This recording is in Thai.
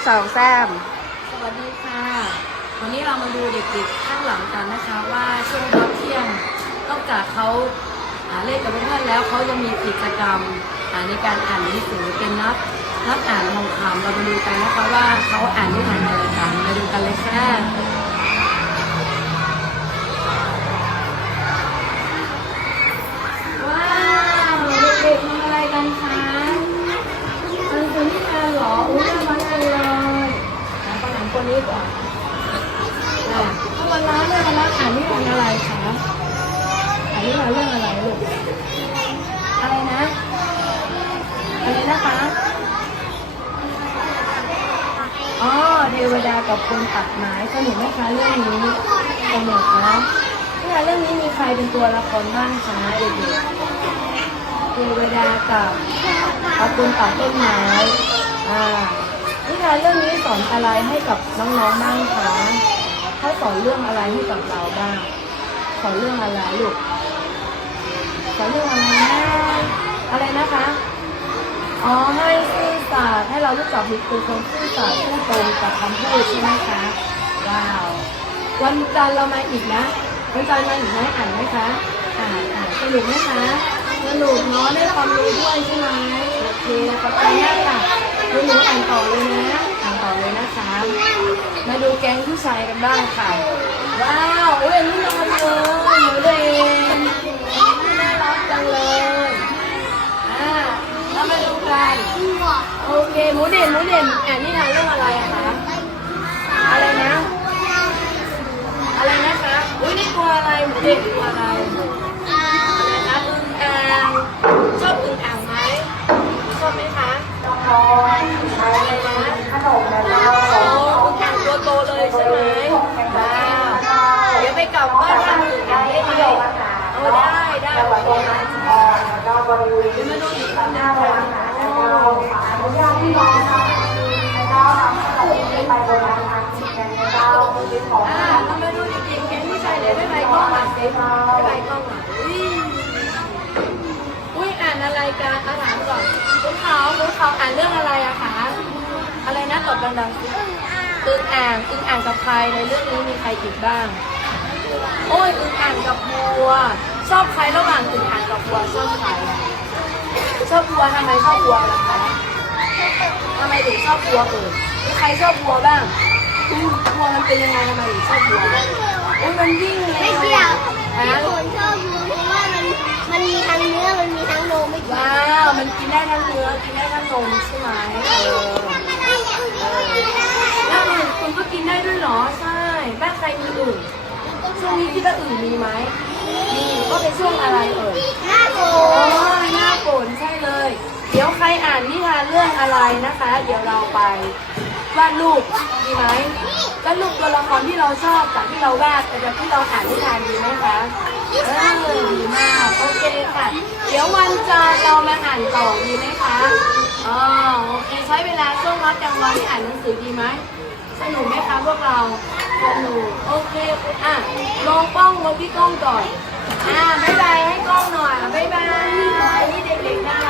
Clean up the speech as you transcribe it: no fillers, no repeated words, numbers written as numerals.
1 2 3สวัสดีค่ะวันนี้เรามาดูเด็กๆข้างหลังกันนะคะว่าช่วงพักเที่ยงนอกจากเขาเล่นกับเพื่อนๆแล้วเขาจะมีกิจกรรมในการอ่านหนังสือเป็นนักอ่านทองคำเรามาดูกันนะคะว่าเขาอ่านนิทานอะไรกันมาดูกันเลยค่ะว้าวเด็กๆทำอะไรกันคะอ่านนิทานเหรออุ้ยน่ารักจังเลยปัญหาคนนี้ก่อนวันละอ่านนิทานอะไรคะอ่านนิทานเรื่องอะไรลูกอะไรนะอะไรนะคะอ๋อเทวดากับคนตัดไม้สนุกไหมคะเรื่องนี้สนุกนะเรื่องนี้มีใครเป็นตัวละครบ้างคะเด็กๆเทวดากับคนตัดต้นไม้นิทานเรื่องนี้สอนอะไรให้กับน้องๆบ้างคะเขาสอนเรื่องอะไรให้กับเราบ้างสอนเรื่องอะไรลูกสอนเรื่องอะไรนะอะไรนะคะอ๋อให้ซื่อสัตย์ให้เรารู้จักมีคือคนซื่อสัตย์ซื่อตรงกับคำพูดใช่ไหมคะว้าววันจันทร์เรามาอีกนะวันจันทร์มาอีกไหมอ่านไหมคะสนุกไหมคะสนุกเนาะได้ความรู้ด้วยใช่ไหมโอเคขอบคุณมากค่ะหนูอ่านต่อเลยนะอ่านต่อเลยนะคะมาดูแก๊งผู้ชายกันบ้างค่ะว้าวเอ้ยนี่นอนเลยหนูเด่นน่ารักจังเลยเรามาดูกันโอเคหมูเด่นอ่านนิทานเรื่องอะไรอะคะอะไรนะอะไรนะคะอุ้ยนี่ตัวอะไรหมูเด่นตัวอะไรอะไรนะอึ่งอ่างชอบอึ่งอ่างไหมชอบไหมคะอะไรนะขนมแล้วอึ่งอ่างตัวโตเลยใช่ไหมว้าวเดี๋ยวไปกลับบ้านทำอึ่งอ่างได้ไหมได้โอเคเรามาดูอีกหน้าเลยนะคะอนุญาตที่น้องทำเราทำขนมไปโบราณทางจีนกันเราเรามาดูเด็กๆแก๊งผู้ชายเลยได้ไหมกล้องหลังได้ไหมกล้องหลังอุ้ยอ่านอะไรกันถามก่อนคุณเขาอ่านเรื่องอะไรอะคะอะไรนะตอบดังๆอึ่งอ่างกับใครในเรื่องนี้มีใครอีกบ้างโอ้ยอึ่งอ่างกับบัวชอบใครระหว่างอึ่งอ่างกับบัวชอบใครชอบบัวทำไมชอบบัวล่ะคะทำไมถึงชอบบัวมีใครชอบบัวบ้างบัวมันเป็นยังไงทำไมถึงชอบบัวมันวิ่งเลยไม่เกี่ยวที่ผมชอบบัวเพราะว่ามันมีทั้งเนื้อมันมีทั้งนมไม่เกี่ยวว้าวมันกินได้ทั้งเนื้อกินได้ทั้งนมใช่ไหมแล้วอื่นคุณก็กินได้ด้วยเหรอใช่บ้านใครมีอื่นช่วงนี้ที่บ้านอื่นมีไหมมีก็เป็นช่วงอะไรหน้าฝนหน้าฝนใช่เลยเดี๋ยวใครอ่านนิทานเรื่องอะไรนะคะเดี๋ยวเราไปวาดรูปดีไหมวาดรูปตัวละครที่เราชอบจากที่เราวาดจากที่เราอ่านนิทานดีไหมคะดีมากโอเคค่ะเดี๋ยววันจันทร์เรามาอ่านต่อดีไหมคะโอเคใช้เวลาช่วงพักกลางวันอ่านหนังสือดีไหมสนุกไหมคะพวกเราสนุกโอเคลองพี่กล้องก่อนบ๊ายบายให้กล้องหน่อยบ๊ายบายนี่เด็กๆน่ารัก